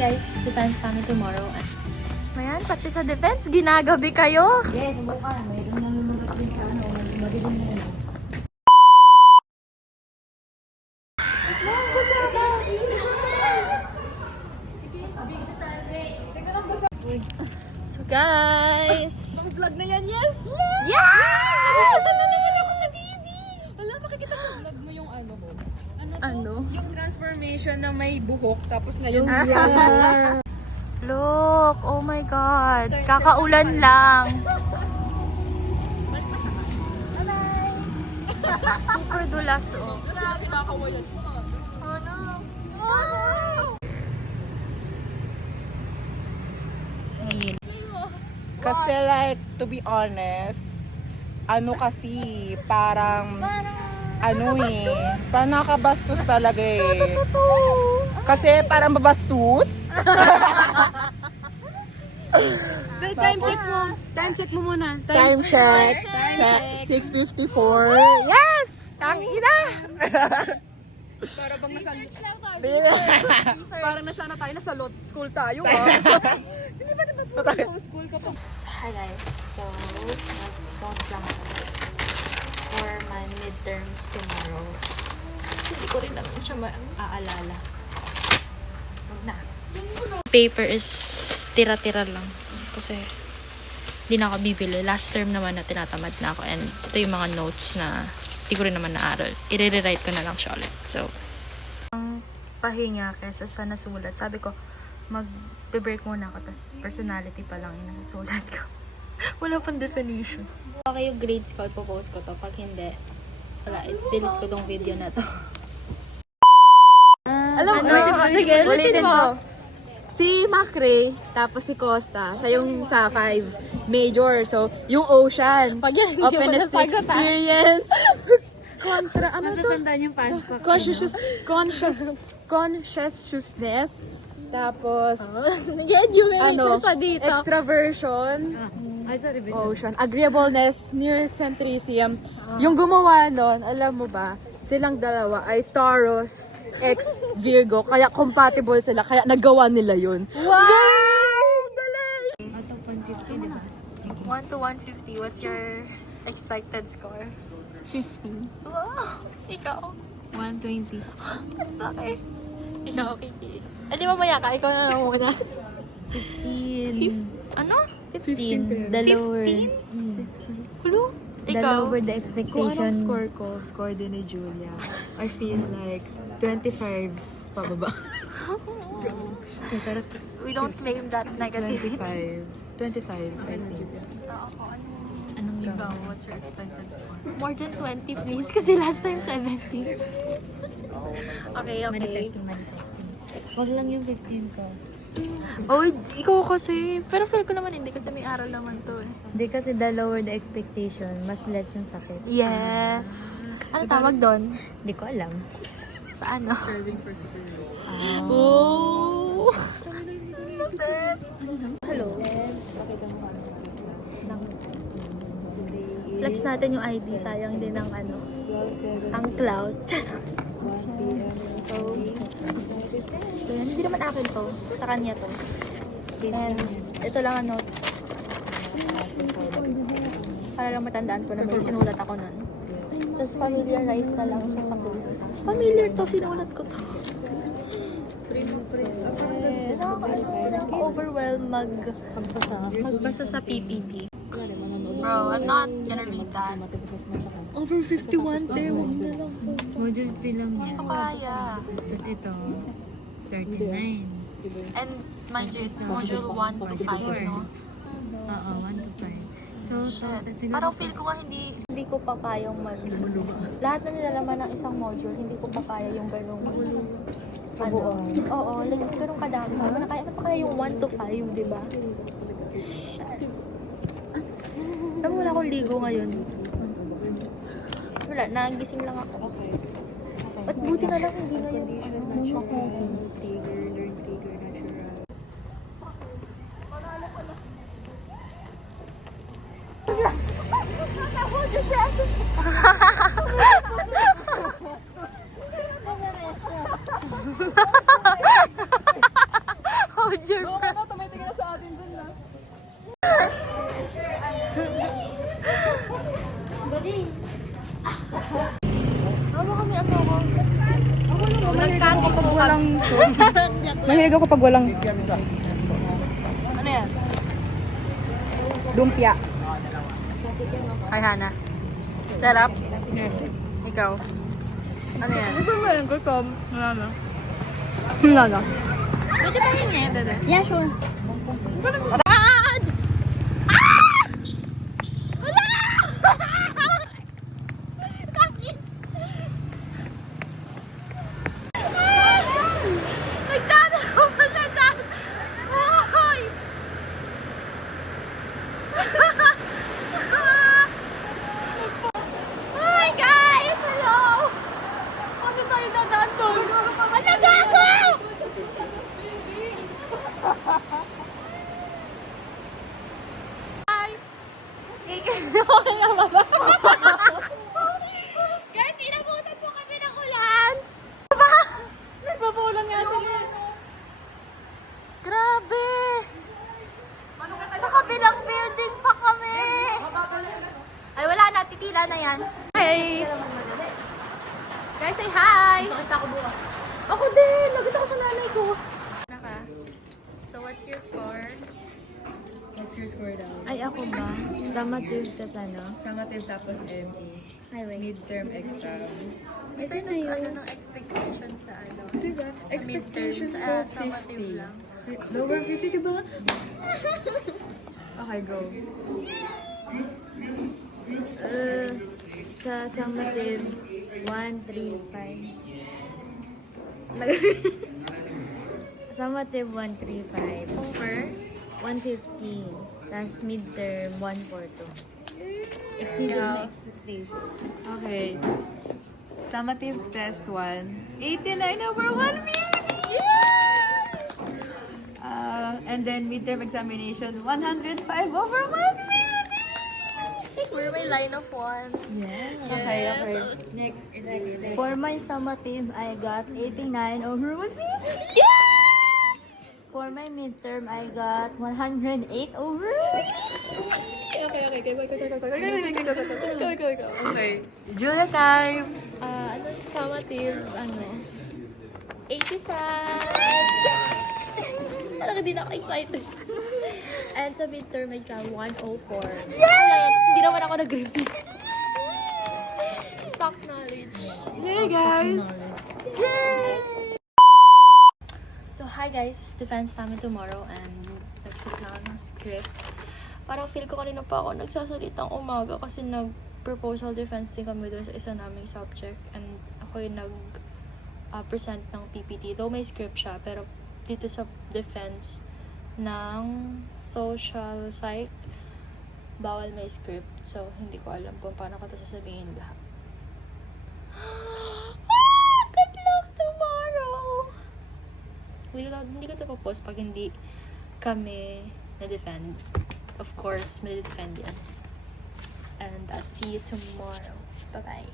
guys, defense kami tomorrow. Ayan, pati sa defense, ginagabi kayo. Yes, subukan. Mayroon nalulunod din sa ano, madilim na ano. So guys, Vlog na yan, yes! yeah! Wala naman ako sa TV! Wala, makikita sa vlog mo yung ano mo. Ano? Yung transformation na may buhok, tapos ngayon Look, oh my god, kakaulan lang. Super dulas, oh. Kasi kinakawayan mo. Ano? Ayun. Kasi like, to be honest, ano kasi, parang, ano eh, parang nakabastos talaga eh. Kasi parang babastos. Time check mo. Time check mo muna. Time check. 6:54. Yes! Tangina! Para bang nasa... Parang nasa na tayo, nasa lot school tayo ah. Hindi ba diba po school ka pa? Hi guys, so mag-notes lang ako for my midterms tomorrow. Kasi hindi ko rin naman siya maaalala. Huwag na. Paper is tira-tira lang. Kasi hindi na ako bibili. Last term naman na tinatamad na ako. And ito yung mga notes na hindi ko rin naman naaral. I-rewrite ko na lang siya ulit. So, ang pahinga kesa sa nasulat. Sabi ko, mag-break muna ako. Tapos personality pa lang yung nasusulat ko. Wala pang definition. Okay yung grades ko. Ipopost ko to. Pag hindi, wala. I-delete ko tong video na to. Alam mo, sige, ulitin mo. Si Macre, tapos si Costa, siya yung sa 5 major. So, yung Ocean, Pag yan, hindi mo openness to nasagot, ha? experience. Contra, ano to? Yung conscientiousness. Tapos, ano, extraversion. Ocean. Agreeableness, near-centrism. Yung gumawa nun, alam mo ba, silang dalawa ay Taurus ex Virgo. Kaya compatible sila. Kaya nagawa nila yun. Wow! Galing! 1 to 150, what's your expected score? 50. Wow! Ikaw? 120. Okay. Ikaw, Kiki. Hindi mamaya ka, ikaw na lang muna. 15. Ano? 15. The lower. 15? Hulo? The Ikaw? lower the Kung expectation. anong score ko, score din ni Julia. I feel like 25 pababa. Pero We don't claim that negativity. 25. 25, I think. Ako, ano? Anong Ikaw, what's your expected score? More than 20 please, kasi last time 70. Okay, okay. Manifesting. Wag lang yung 15 ko. Oh, ikaw kasi. Pero feel ko naman hindi kasi may aral naman to eh. Hindi kasi the lower the expectation, mas less yung sakit. Yes. Ano tawag doon? Hindi ko alam. Sa ano? Ah. Oh! Hello. Flex natin yung ID. Sayang din ng ano. Ang cloud. So, yun. Hindi naman akin to. Sa kanya to. And ito lang ang notes. Para lang matandaan ko na may sinulat ako nun. Tapos familiarize na lang siya sa quiz. Familiar to, sinulat ko to. Nakaka-overwhelm magbasa sa PPT. Bro, I'm not gonna read that. Over 51 day, wag na lang. Module 3 lang Hindi yan. ko kaya. Tapos ito, 39. And mind you, it's module 1 to 5, no? Oo, 1 to 5. So, Shit. siguro, Parang feel ko nga hindi ko pa kayang lahat na nilalaman ng isang module, hindi ko pa kaya yung ganung ano. Oo, like ganung kadami. Sabi na kaya, ano pa kaya yung 1 to 5, di ba? Shit. Alam mo, wala akong ligo ngayon. Wala, nagising lang ako. At buti na lang hindi na yung makuhins. Nagkato po Walang sauce. Mahilig ako pag walang Ano yan? lumpia. Hi, Hana. Sarap? Ikaw? Ano yan? Gutom. Wala na. Pwede ba hingi, bebe? Yeah, sure. Guys, inabutan po kami ng ulan! Nagpapulan nga sila. Grabe! Sa kabilang building pa kami! Ay, wala na. Titila na yan. Hey! Guys, say hi! Ako din! Nagkita ko sa nanay ko. So, what's your score? What's your score daw? Ay, ako ba? Summative tas ano? Summative tapos ME. Midterm exam. Kasi na yun. Ano ng expectations sa ano? Diba? Expectations midterms, ko, summative 50. lang. Lower 50, diba? Okay, go. Sa summative, 135. Summative, 135. Over? 115. Tapos midterm, 142. Exceeded my expectation. Okay. Summative test 1, 89 over 150! And then midterm examination, 105 over 150! We're may line of one. Okay. Next. For my summative, I got 89 over 150. For my midterm, I got 108 over. Okay. Julia time! Ano sa summative, 85! Parang hindi na ako excited. And sa midterm exam, 104. Yeah! Hindi naman ako nag-review. Stock knowledge. Hey guys! So, hi guys! Defense namin tomorrow and nag-suit na ako ng script. Parang feel ko kanina pa ako nagsasalitang umaga kasi nag-proposal defense din kami doon sa isa naming subject and ako yung nag-present ng PPT. Though may script siya, pero dito sa defense ng social psych, bawal may script. So, hindi ko alam kung paano ko ito sasabihin lahat. Good luck tomorrow! Hindi ko ito post pag hindi kami na-defend. Of course, may defend yan. And I'll see you tomorrow. Bye-bye.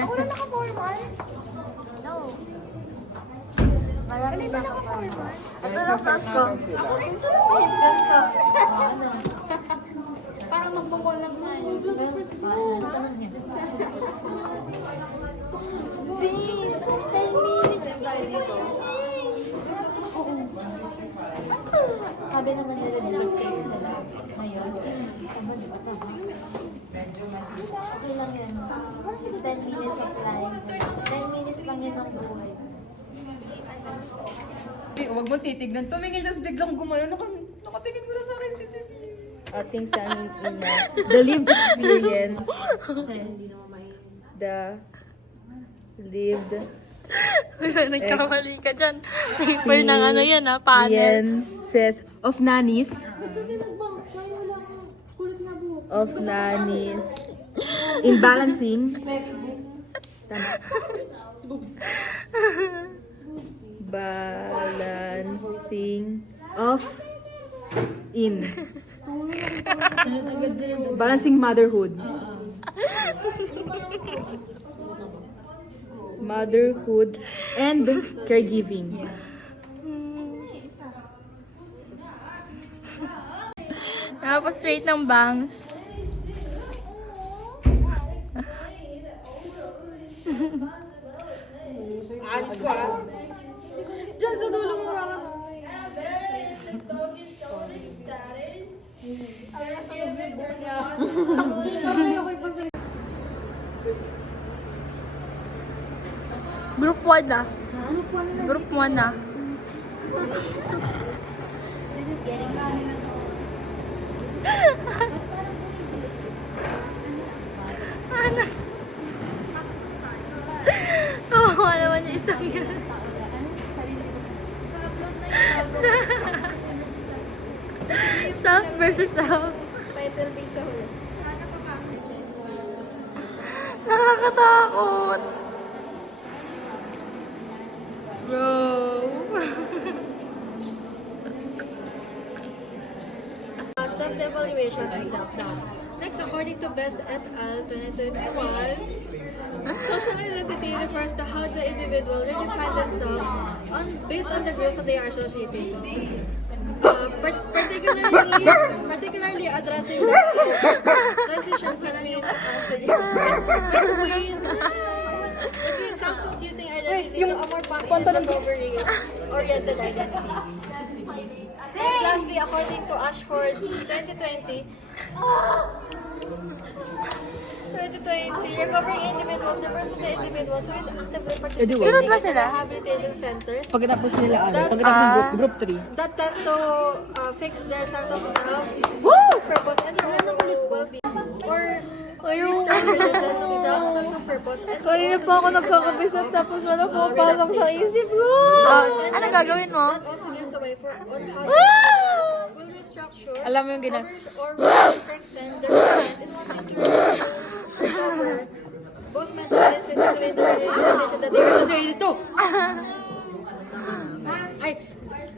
Wala naka-formal? No. Marami ba naka-formal? Ito lang suot ko. Parang magbabolang na yun. See? 10 minutes tayo dito. Sabi naman nila nilabas kayo sila. Ngayon, okay lang yan. 10 minutes of life. 10 minutes lang yan ang buhay. Huwag mo titignan. Tumingin, tapos biglang gumano. Nakatingin mo na sa akin, CCTV. Ating tanong ina. The lived experience. The lived Nagkamali ka dyan. Paper ng ano yan ha, panel. experiences of nannies. Kasi nag-bounce kayo, wala kang kulit na buhok. Of nannies. In balancing. Balancing of in. Balancing motherhood. Motherhood and caregiving. Nakapa-straight ng bangs. Diyan sa dulo mo mga. Group 1 na. Group 1 na. Ano? Oo, naman yung isang yun. Self versus self. Nakakatakot. Bro. Self-evaluation and self-doubt. Next, according to Best et al. 2021, social identity refers to how the individual redefine themselves based on the groups that they are associated with. Particularly addressing the transitions between substance using identity to a more positive recovery-oriented identity. And lastly, according to Ashford 2020, recovering individuals refers to the individuals who is actively participating Sunod ba in sila? rehabilitation centers Pagkatapos nila pagkatapos ng group 3. that tends to fix their sense of self, purpose, and their overall well-being, or restructure their sense of self, sense of purpose, and Kanina pa ako nagkakabisat tapos wala pumapasok sa isip ko. Ano gagawin mo? that also gives a way for on how will restructure, Alam mo yung gina... or will strengthen their mind in wanting to recover both mentally and physically in the rehabilitation that they are associated to.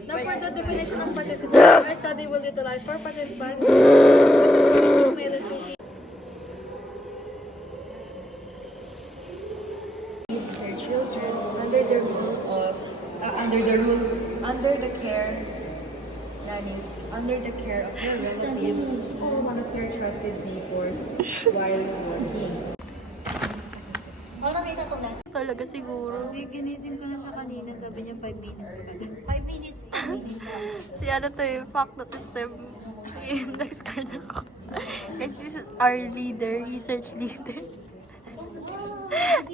Now for the definition of participant, our study will utilize 4 participants, specifically 2 male and 2 female. Their children under the care nannies, under the care of their relatives or one of their trusted neighbors while working. Talaga siguro. Ginising ko na siya kanina, sabi niya 5 minutes pa. 5 minutes, 2 minutes. Si ano to yung fact na system. I-index card ako. Guys, this is our leader, research leader.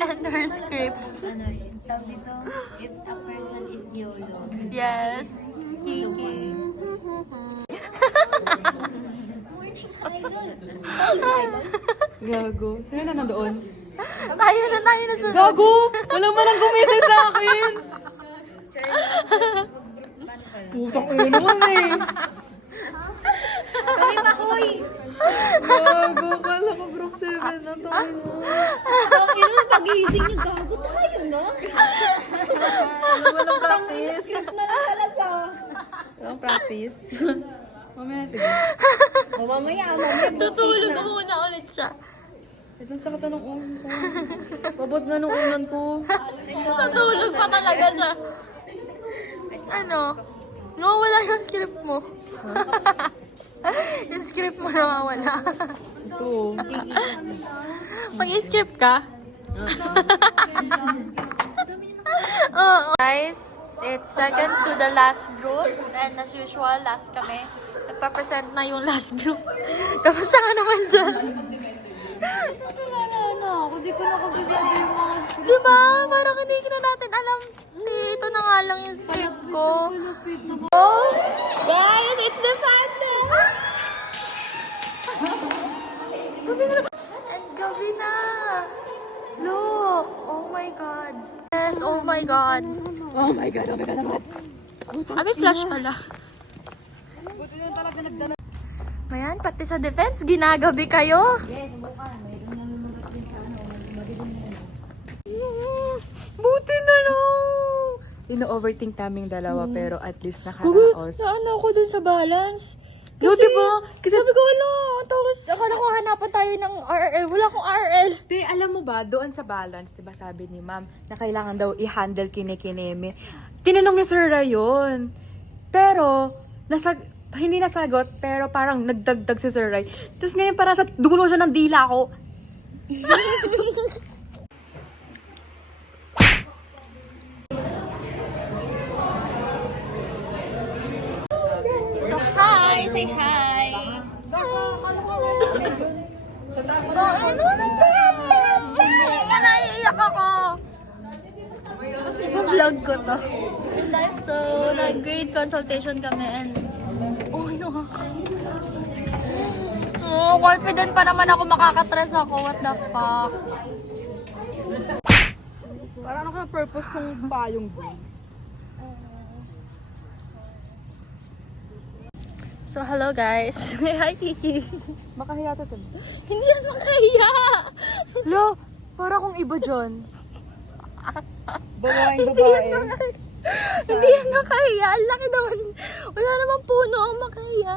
And her script. Ano yun? Tawag dito, if a person is YOLO. Yes. Kiki. Gago. Sino na nandoon? Tayo na sunod. Gago! Walang manang gumising sa akin! Putang ina naman eh! Gago! Kala ko group 7 na tawin mo. Bakit naman pag-iising niya, gago tayo, no? Walang practice. Skip na lang talaga. Walang practice. Mamaya sige. Mamaya, Tutulog muna ulit siya. Ito sa katanong ulo ko. Pabot nga nung unan ko. Tutulog pa talaga siya. Ano? Nawawala yung script mo. Yung script mo nawawala. Ito. Mag-i-script ka? Oo. Guys, it's second to the last group. And as usual, last kami. Nagpa-present na yung last group. Kamusta ka naman dyan? Tutulala na ako. Di ko nakabisado yung mga script. Diba? Parang hindi na natin alam. Ito na nga lang yung script ko. Oh, guys, it's the final! And gabi na! Look! Oh my God! Yes, oh my God! Oh my God, oh my God, oh my God. May flash pala. Ayan, pati sa defense, ginagabi kayo. ino-overthink naming dalawa, pero at least nakaraos. Ano ako dun sa balance? Yo, diba? Kasi, Sabi ko, ano, tapos akala ko hanapan tayo ng RL. Wala akong RL. te, alam mo ba, doon sa balance, diba sabi ni ma'am, na kailangan daw i-handle kinikineme. Tinanong ni Sir Ray yun. Pero, hindi nasagot, pero parang nagdagdag si Sir Ray. Tapos ngayon parang sa dulo siya ng dila ko. So, hi! Say hi! Naiiyak ako! Ito-vlog ko to. So, nag-grade consultation kami and confident pa naman ako makakatres ako. What the fuck? Parang naka-purpose tong payong doon. So, hello guys. Hi, Kiki. Makahiya to. Hindi yan makahiya. Lo, para kung iba dyan. Babaeng babae. Hindi yan makahiya. Ang laki naman. Wala namang puno ang makahiya.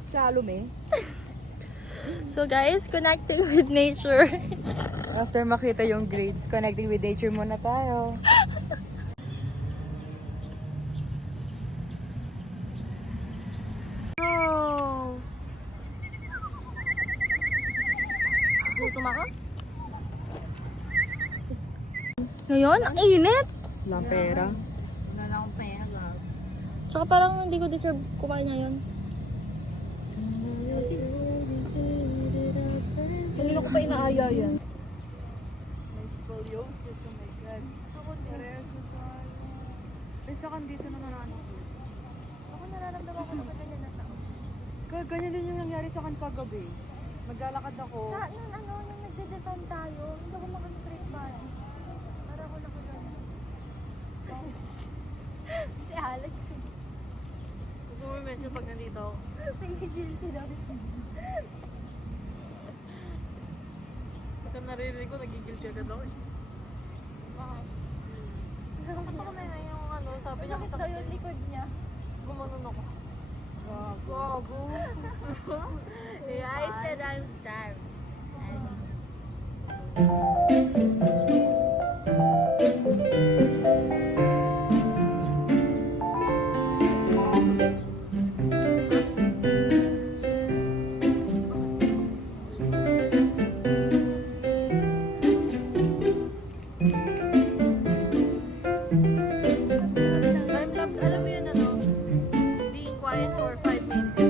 Salome. So guys, connecting with nature. After makita yung grades, connecting with nature muna tayo. Gutom ako? Ngayon, ang init. Walang pera. Tsaka parang hindi ko deserve kumain ngayon. Kanina ko pa inaaya yan. Isa kan dito na nananakot. Ako nararamdaman ko na ganyan na tao. Ganyan din yung nangyari sa akin kagabi. Maglalakad ako. Nung nagde-defend tayo, hindi ako makag-straight body. Para ako nakulan. Si Alex. Gusto mo i-mention pag nandito ako. Sige, guilty daw. Kasi naririnig ko, nagigilty agad ako eh. Bakit ako may yung ano, sabi niya daw yung likod niya. Gumanon ako. Gago. Yeah, I said I'm starved. Time-lapse, alam mo yun ano? Being quiet for 5 minutes.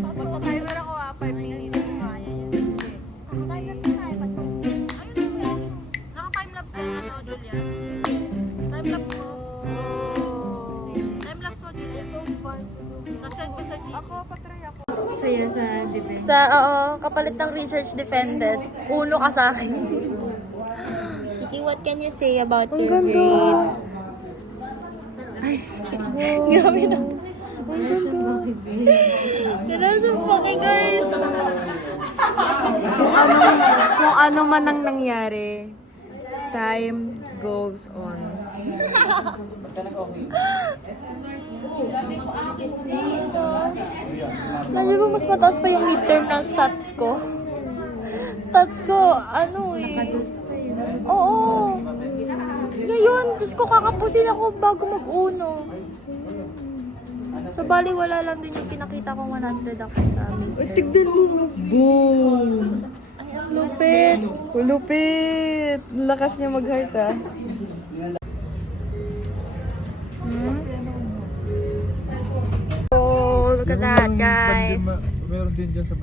Magpa-timer ako 5 minutes. Naka-timelapse ka ano, Julia? Timelapse mo. Timelapse mo, Julia. Nasend ko sa G. Ako, patry ako. Saya sa defense. Sa, kapalit ng research defended, uno ka sa akin. Kiki, what can you say about your grade? Grabe na. Ganun siya fucking girl. Kung ano man ang nangyari, time goes on. Lagi mo mas mataas pa yung midterm ng stats ko. Stats ko, ano eh. Oo. Ngayon, Diyos ko, kakapusin ako bago mag-uno. So, bali, wala lang din yung pinakita kong 100 ako sa amin. Ay, tignan mo. Boom! Ay, ang lupit. Lupit! Lakas niya mag-heart ah. Oh, look at that, guys. Meron din dyan sa